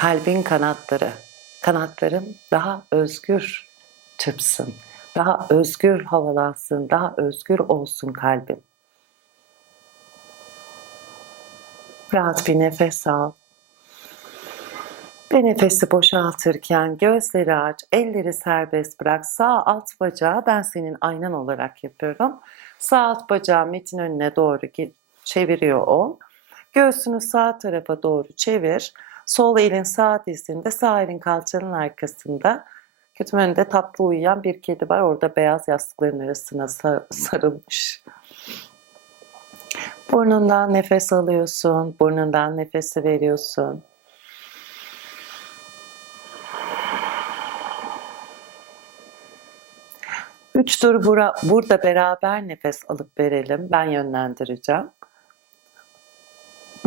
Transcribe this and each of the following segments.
kalbin kanatları, kanatların daha özgür çırpsın, daha özgür havalansın, daha özgür olsun kalbin. Rahat bir nefes al. Ve nefesi boşaltırken gözleri aç, elleri serbest bırak. Sağ alt bacağı ben senin aynan olarak yapıyorum. Sağ alt bacağı metin önüne doğru çeviriyor ol. Göğsünü sağ tarafa doğru çevir. Sol elin sağ dizinde, sağ elin kalçanın arkasında. Kötü önünde tatlı uyuyan bir kedi var. Orada beyaz yastıkların arasına sar- sarılmış. Burnundan nefes alıyorsun, burnundan nefesi veriyorsun. Üç tur bura, burada beraber nefes alıp verelim. Ben yönlendireceğim.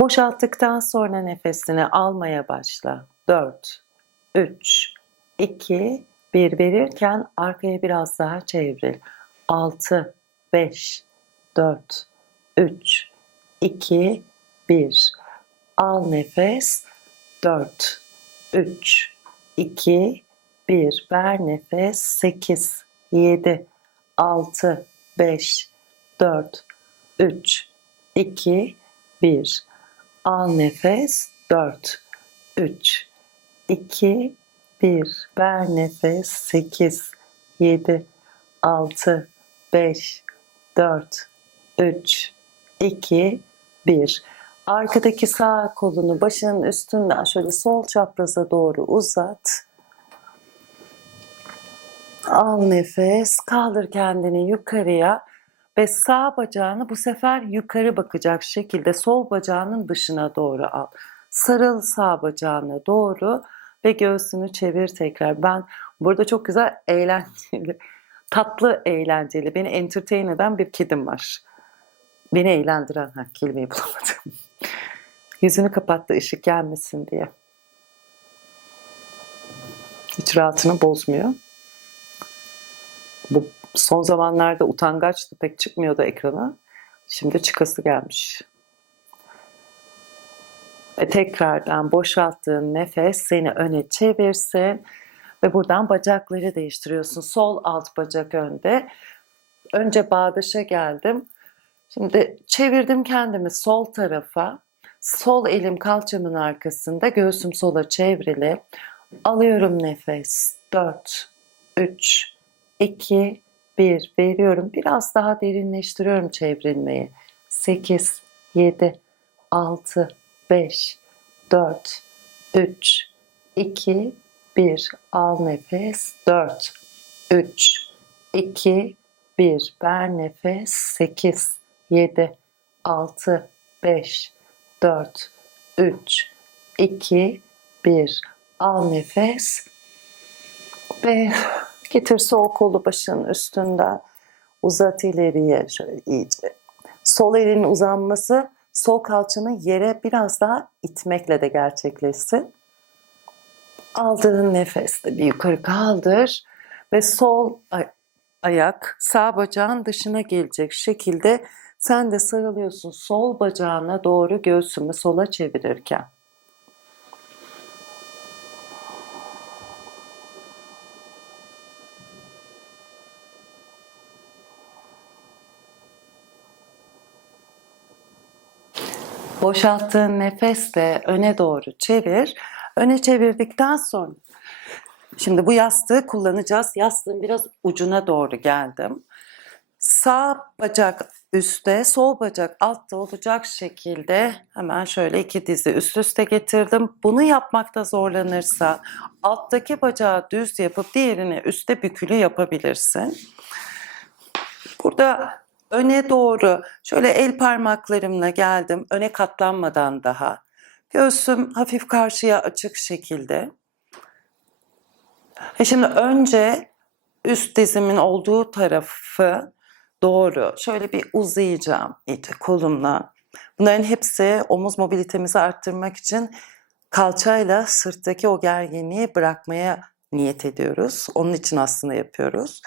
Boşalttıktan sonra nefesini almaya başla. 4, 3, 2, 1 verirken arkaya biraz daha çevril. 6, 5, 4, 3, 2, 1. Al nefes. 4, 3, 2, 1. Ver nefes. 8, 7, 6, 5, 4, 3, 2, 1. Al nefes. 4, 3, 2, 1. Ver nefes. 8, 7, 6, 5, 4, 3, 2, 1. Arkadaki sağ kolunu başının üstünden şöyle sol çapraza doğru uzat. Al nefes, kaldır kendini yukarıya ve sağ bacağını bu sefer yukarı bakacak şekilde sol bacağının dışına doğru al. Sarıl sağ bacağına doğru ve göğsünü çevir tekrar. Ben burada çok güzel eğlenceli, tatlı eğlenceli, beni entertain eden bir kedim var. Beni eğlendiren, ha kelimeyi bulamadım. Yüzünü kapattı ışık gelmesin diye. Hiç rahatını bozmuyor. Bu son zamanlarda utangaçtı, pek çıkmıyordu ekrana. Şimdi çıkası gelmiş. Ve tekrardan boşalttığın nefes seni öne çevirsin. Ve buradan bacakları değiştiriyorsun. Sol alt bacak önde. Önce bağdaşa geldim. Şimdi çevirdim kendimi sol tarafa. Sol elim kalçamın arkasında. Göğsüm sola çevrili. Alıyorum nefes. 4, 3, 2, 1 veriyorum. Biraz daha derinleştiriyorum çevrilmeyi. 8, 7, 6, 5, 4, 3, 2, 1. Al nefes. 4, 3, 2, 1. Ver nefes. 8, 7, 6, 5, 4, 3, 2, 1. Al nefes. Ve getir sol kolu başının üstünden. Uzat ileriye şöyle iyice. Sol elin uzanması sol kalçanı yere biraz daha itmekle de gerçekleşsin. Aldığın nefeste bir yukarı kaldır ve sol ay- ayak sağ bacağın dışına gelecek şekilde sen de sarılıyorsun sol bacağına doğru göğsümü sola çevirirken. Boşalttığın nefesle öne doğru çevir. Öne çevirdikten sonra şimdi bu yastığı kullanacağız. Yastığın biraz ucuna doğru geldim. Sağ bacak üstte, sol bacak altta olacak şekilde hemen şöyle iki dizi üst üste getirdim. Bunu yapmakta zorlanırsan alttaki bacağı düz yapıp diğerini üstte bükülü yapabilirsin. Burada öne doğru şöyle el parmaklarımla geldim. Öne katlanmadan daha. Göğsüm hafif karşıya açık şekilde. E şimdi önce üst dizimin olduğu tarafı doğru şöyle bir uzayacağım iyice kolumla. Bunların hepsi omuz mobilitemizi arttırmak için kalçayla sırttaki o gerginliği bırakmaya niyet ediyoruz. Onun için aslında yapıyoruz.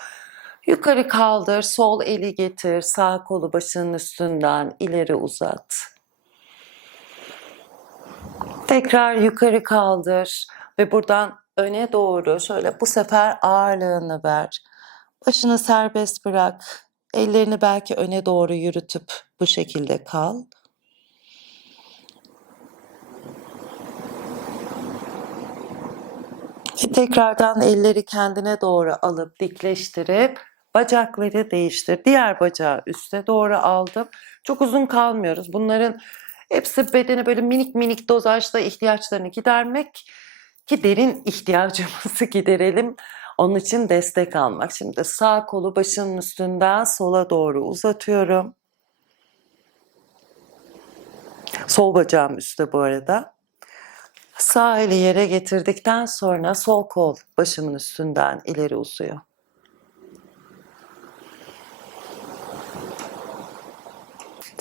Yukarı kaldır, sol eli getir, sağ kolu başının üstünden ileri uzat. Tekrar yukarı kaldır ve buradan öne doğru şöyle bu sefer ağırlığını ver. Başını serbest bırak. Ellerini belki öne doğru yürütüp bu şekilde kal. Ve tekrardan elleri kendine doğru alıp dikleştirip bacakları değiştir. Diğer bacağı üste doğru aldım. Çok uzun kalmıyoruz. Bunların hepsi bedene böyle minik minik dozajda ihtiyaçlarını gidermek ki derin ihtiyacımızı giderelim. Onun için destek almak. Şimdi sağ kolu başının üstünden sola doğru uzatıyorum. Sol bacağım üstte bu arada. Sağ eli yere getirdikten sonra sol kol başımın üstünden ileri uzuyor.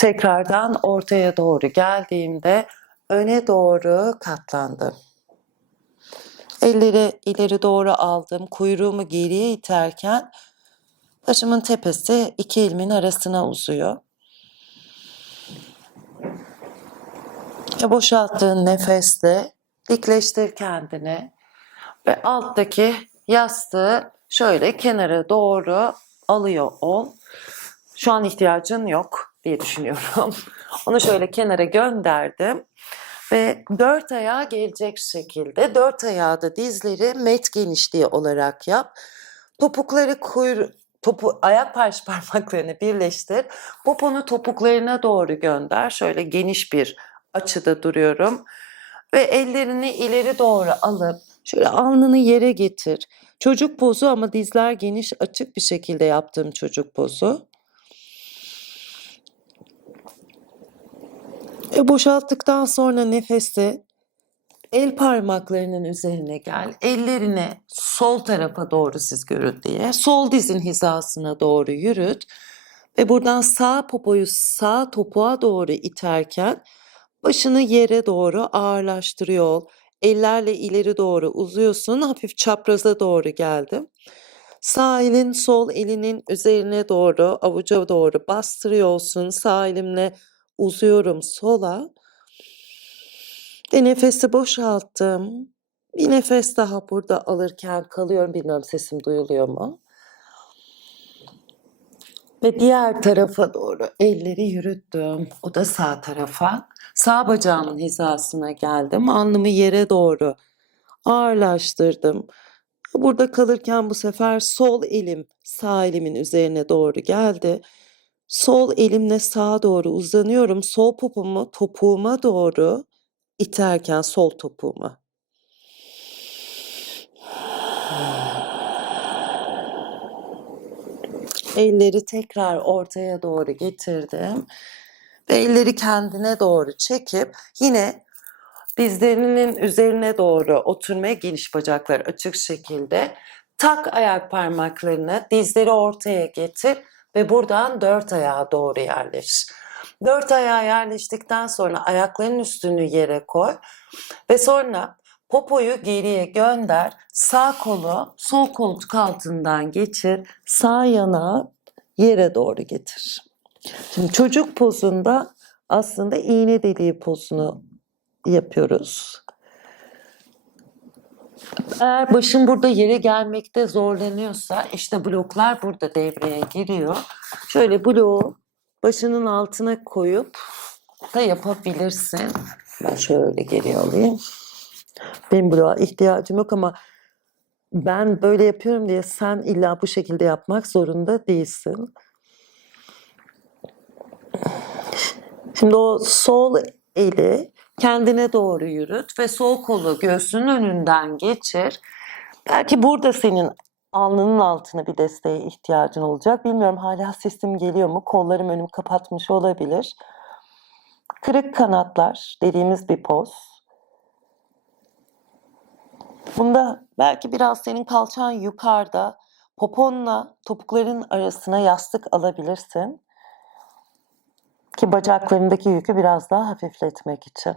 Tekrardan ortaya doğru geldiğimde öne doğru katlandım. Elleri ileri doğru aldım. Kuyruğumu geriye iterken başımın tepesi iki elimin arasına uzuyor. Ve boşalttığın nefesle dikleştir kendini ve alttaki yastığı şöyle kenara doğru alıyor ol. Şu an ihtiyacın yok diye düşünüyorum. Onu şöyle kenara gönderdim. Ve dört ayağa gelecek şekilde dört ayağı da dizleri met genişliği olarak yap. Topukları kuyru, topu, ayak baş parmaklarını birleştir. Poponu topuklarına doğru gönder. Şöyle geniş bir açıda duruyorum. Ve ellerini ileri doğru alıp şöyle alnını yere getir. Çocuk pozu ama dizler geniş açık bir şekilde yaptığım çocuk pozu. Ve boşalttıktan sonra nefesi el parmaklarının üzerine gel. Ellerini sol tarafa doğru siz görün diye. Sol dizin hizasına doğru yürüt. Ve buradan sağ popoyu sağ topuğa doğru iterken başını yere doğru ağırlaştırıyor. Ellerle ileri doğru uzuyorsun. Hafif çapraza doğru geldim. Sağ elin sol elinin üzerine doğru avuca doğru bastırıyorsun. Sağ elimle uzuyorum sola. Ve nefesi boşalttım. Bir nefes daha burada alırken kalıyorum. Bilmiyorum sesim duyuluyor mu? Ve diğer tarafa doğru elleri yürüttüm. O da sağ tarafa. Sağ bacağımın hizasına geldim. Alnımı yere doğru ağırlaştırdım. Burada kalırken bu sefer sol elim sağ elimin üzerine doğru geldi. Sol elimle sağa doğru uzanıyorum. Sol popomu topuğuma doğru iterken sol topuğuma. Elleri tekrar ortaya doğru getirdim. Ve elleri kendine doğru çekip yine dizlerinin üzerine doğru oturmaya geniş bacaklar açık şekilde tak ayak parmaklarını dizleri ortaya getir ve buradan dört ayağa doğru yerleş. Dört ayağa yerleştikten sonra ayakların üstünü yere koy ve sonra popoyu geriye gönder. Sağ kolu sol koltuk altından geçir. Sağ yanağı yere doğru getir. Şimdi çocuk pozunda aslında iğne deliği pozunu yapıyoruz. Eğer başın burada yere gelmekte zorlanıyorsa işte bloklar burada devreye giriyor. Şöyle bloğu başının altına koyup da yapabilirsin. Ben şöyle geri alayım. Benim bloğa ihtiyacım yok ama ben böyle yapıyorum diye sen illa bu şekilde yapmak zorunda değilsin. Şimdi o sol eli kendine doğru yürüt ve sol kolu göğsünün önünden geçir. Belki burada senin alnının altına bir desteğe ihtiyacın olacak. Bilmiyorum hala sesim geliyor mu? Kollarım önümü kapatmış olabilir. Kırık kanatlar dediğimiz bir poz. Bunda belki biraz senin kalçan yukarıda, poponla topukların arasına yastık alabilirsin. Ki bacaklarındaki yükü biraz daha hafifletmek için.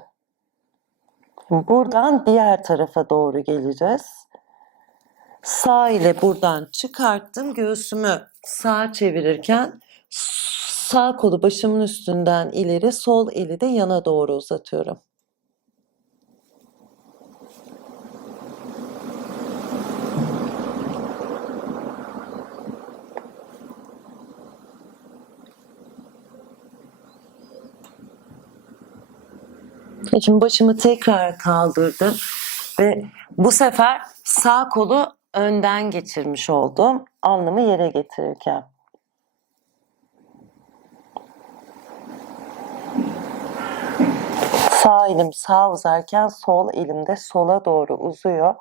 Buradan diğer tarafa doğru geleceğiz. Sağ ile buradan çıkarttım. Göğsümü sağa çevirirken sağ kolu başımın üstünden ileri, sol eli de yana doğru uzatıyorum. Şimdi başımı tekrar kaldırdım ve bu sefer sağ kolu önden geçirmiş oldum. Alnımı yere getirirken. Sağ elim sağ uzarken sol elim de sola doğru uzuyor.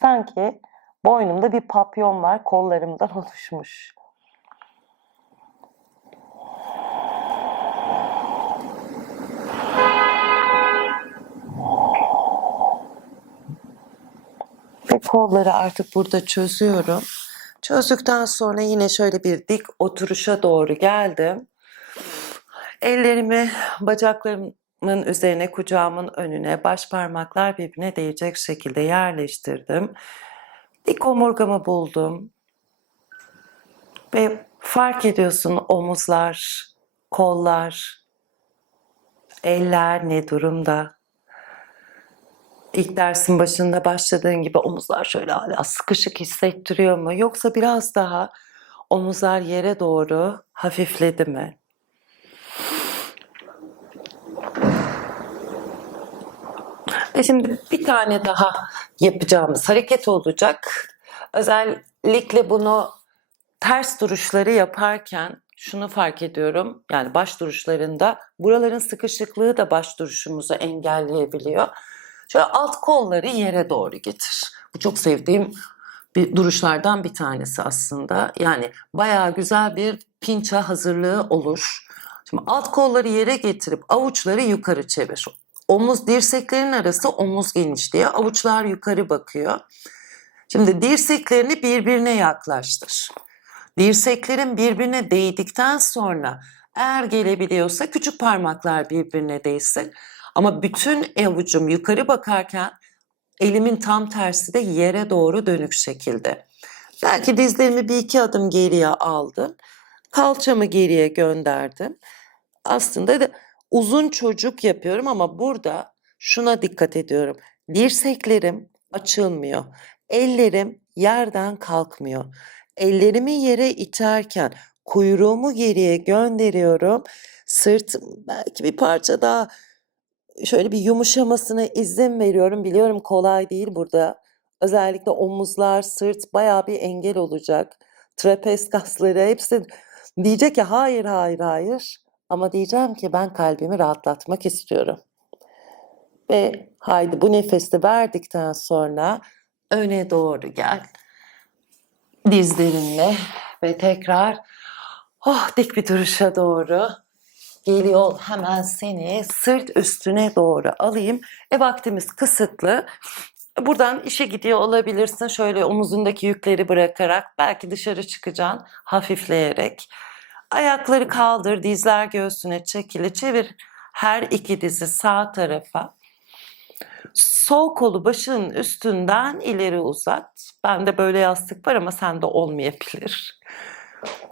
Sanki boynumda bir papyon var kollarımdan oluşmuş. Ve kolları artık burada çözüyorum. Çözdükten sonra yine şöyle bir dik oturuşa doğru geldim. Ellerimi bacaklarımın üzerine, kucağımın önüne, baş parmaklar birbirine değecek şekilde yerleştirdim. Dik omurgamı buldum. Ve fark ediyorsun omuzlar, kollar, eller ne durumda. İlk dersin başında başladığın gibi omuzlar şöyle hala sıkışık hissettiriyor mu? Yoksa biraz daha omuzlar yere doğru hafifledi mi? Ve şimdi bir tane daha yapacağımız hareket olacak. Özellikle bunu ters duruşları yaparken şunu fark ediyorum. Yani baş duruşlarında buraların sıkışıklığı da baş duruşumuzu engelleyebiliyor. Şöyle alt kolları yere doğru getir. Bu çok sevdiğim bir duruşlardan bir tanesi aslında. Yani bayağı güzel bir pinça hazırlığı olur. Şimdi alt kolları yere getirip avuçları yukarı çevir. Omuz dirseklerin arası omuz genişliği. Avuçlar yukarı bakıyor. Şimdi dirseklerini birbirine yaklaştır. Dirseklerin birbirine değdikten sonra eğer gelebiliyorsa küçük parmaklar birbirine değsin. Ama bütün avucum yukarı bakarken elimin tam tersi de yere doğru dönük şekilde. Belki dizlerimi bir iki adım geriye aldım. Kalçamı geriye gönderdim. Aslında da uzun çocuk yapıyorum ama burada şuna dikkat ediyorum. Dirseklerim açılmıyor. Ellerim yerden kalkmıyor. Ellerimi yere iterken kuyruğumu geriye gönderiyorum. Sırt belki bir parça daha şöyle bir yumuşamasına izin veriyorum. Biliyorum kolay değil burada. Özellikle omuzlar, sırt bayağı bir engel olacak. Trapez kasları hepsi diyecek ki hayır hayır hayır. Ama diyeceğim ki ben kalbimi rahatlatmak istiyorum. Ve haydi bu nefesi verdikten sonra öne doğru gel. Dizlerinle ve tekrar oh dik bir duruşa doğru geliyor hemen seni sırt üstüne doğru alayım. E vaktimiz kısıtlı. Buradan işe gidiyor olabilirsin. Şöyle omuzundaki yükleri bırakarak belki dışarı çıkacaksın hafifleyerek. Ayakları kaldır, dizler göğsüne çekili, çevir her iki dizi sağ tarafa. Sol kolu başının üstünden ileri uzat. Bende böyle yastık var ama sende olmayabilir.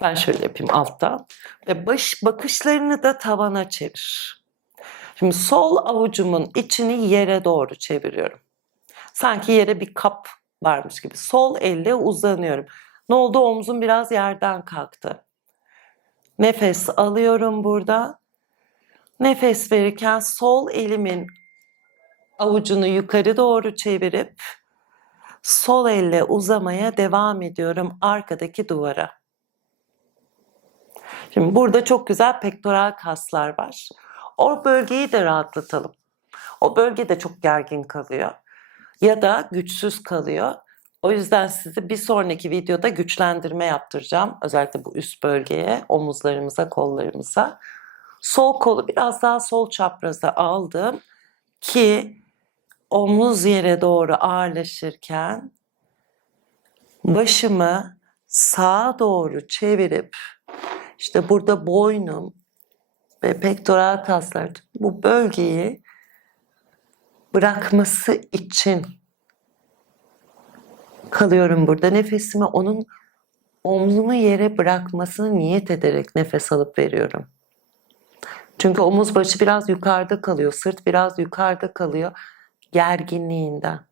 Ben şöyle yapayım alttan. Ve baş, bakışlarını da tavana çevir. Şimdi sol avucumun içini yere doğru çeviriyorum. Sanki yere bir kap varmış gibi. Sol elle uzanıyorum. Ne oldu? Omzum biraz yerden kalktı. Nefes alıyorum burada. Nefes verirken sol elimin avucunu yukarı doğru çevirip sol elle uzamaya devam ediyorum arkadaki duvara. Şimdi burada çok güzel pektoral kaslar var. O bölgeyi de rahatlatalım. O bölge de çok gergin kalıyor ya da güçsüz kalıyor. O yüzden size bir sonraki videoda güçlendirme yaptıracağım. Özellikle bu üst bölgeye, omuzlarımıza, kollarımıza. Sol kolu biraz daha sol çapraza aldım ki omuz yere doğru ağırlaşırken başımı sağa doğru çevirip işte burada boynum ve pektoral kaslar bu bölgeyi bırakması için kalıyorum burada. Nefesimi onun omzumu yere bırakmasını niyet ederek nefes alıp veriyorum. Çünkü omuz başı biraz yukarıda kalıyor, sırt biraz yukarıda kalıyor gerginliğinden.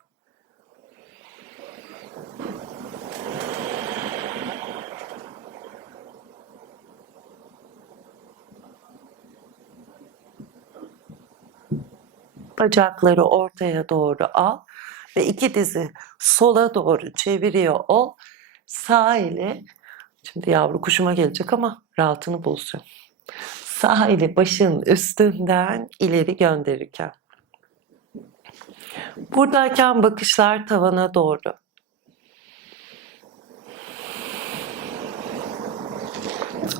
Bacakları ortaya doğru al ve iki dizi sola doğru çeviriyor ol. Sağ eli, şimdi yavru kuşuma gelecek ama rahatını bulsun. Sağ eli başın üstünden ileri gönderirken. Buradayken bakışlar tavana doğru.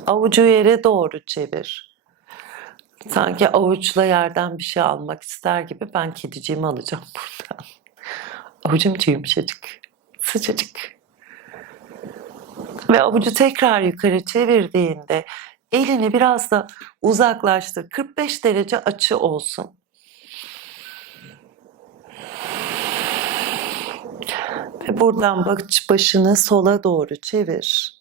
Avucu yere doğru çevir. Sanki avuçla yerden bir şey almak ister gibi ben kediciğimi alacağım buradan. Avucum yumuşacık, sıcacık. Ve avucu tekrar yukarı çevirdiğinde elini biraz da uzaklaştır. 45 derece açı olsun. Ve buradan baş, başını sola doğru çevir.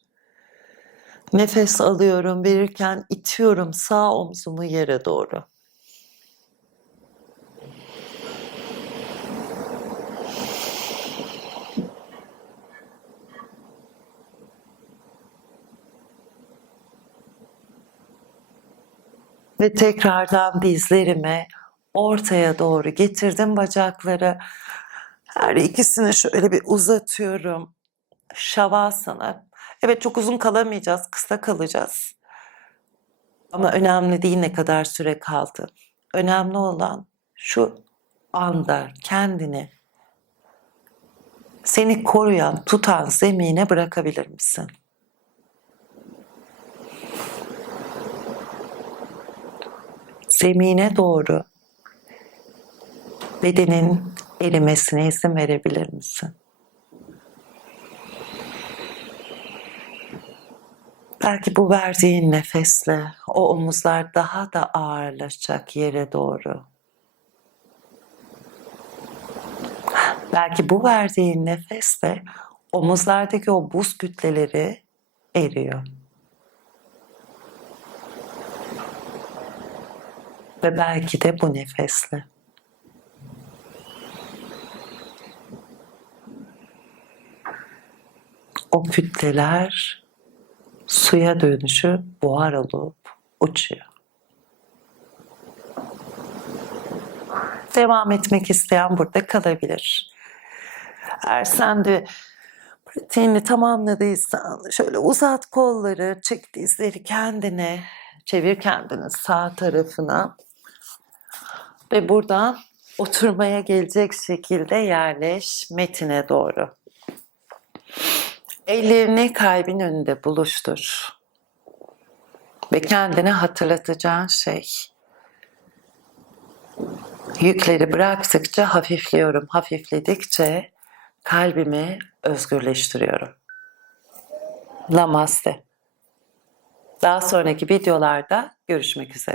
Nefes alıyorum verirken itiyorum sağ omzumu yere doğru. Ve tekrardan dizlerime ortaya doğru getirdim bacakları. Her ikisini şöyle bir uzatıyorum. Şavasana. Evet çok uzun kalamayacağız, kısa kalacağız. Ama önemli değil ne kadar süre kaldı. Önemli olan şu anda kendini seni koruyan, tutan zemine bırakabilir misin? Zemine doğru bedenin erimesine izin verebilir misin? Belki bu verdiğin nefesle o omuzlar daha da ağırlaşacak yere doğru. Belki bu verdiğin nefesle omuzlardaki o buz kütleleri eriyor. Ve belki de bu nefesle. O kütleler suya dönüşü buhar olup uçuyor. Devam etmek isteyen burada kalabilir. Eğer sen de pratiğini tamamladıysan şöyle uzat kolları, çek dizleri kendine, çevir kendini sağ tarafına ve buradan oturmaya gelecek şekilde yerleş metine doğru. Ellerini kalbin önünde buluştur. Ve kendine hatırlatacağın şey. Yükleri bıraktıkça hafifliyorum. Hafifledikçe kalbimi özgürleştiriyorum. Namaste. Daha sonraki videolarda görüşmek üzere.